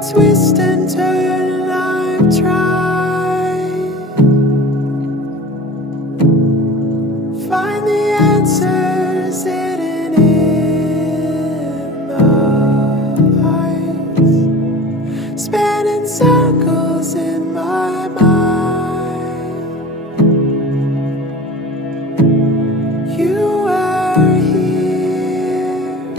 twist and turn, I've tried. Find the answers hidden in the lights, spinning circles in my mind. You are here.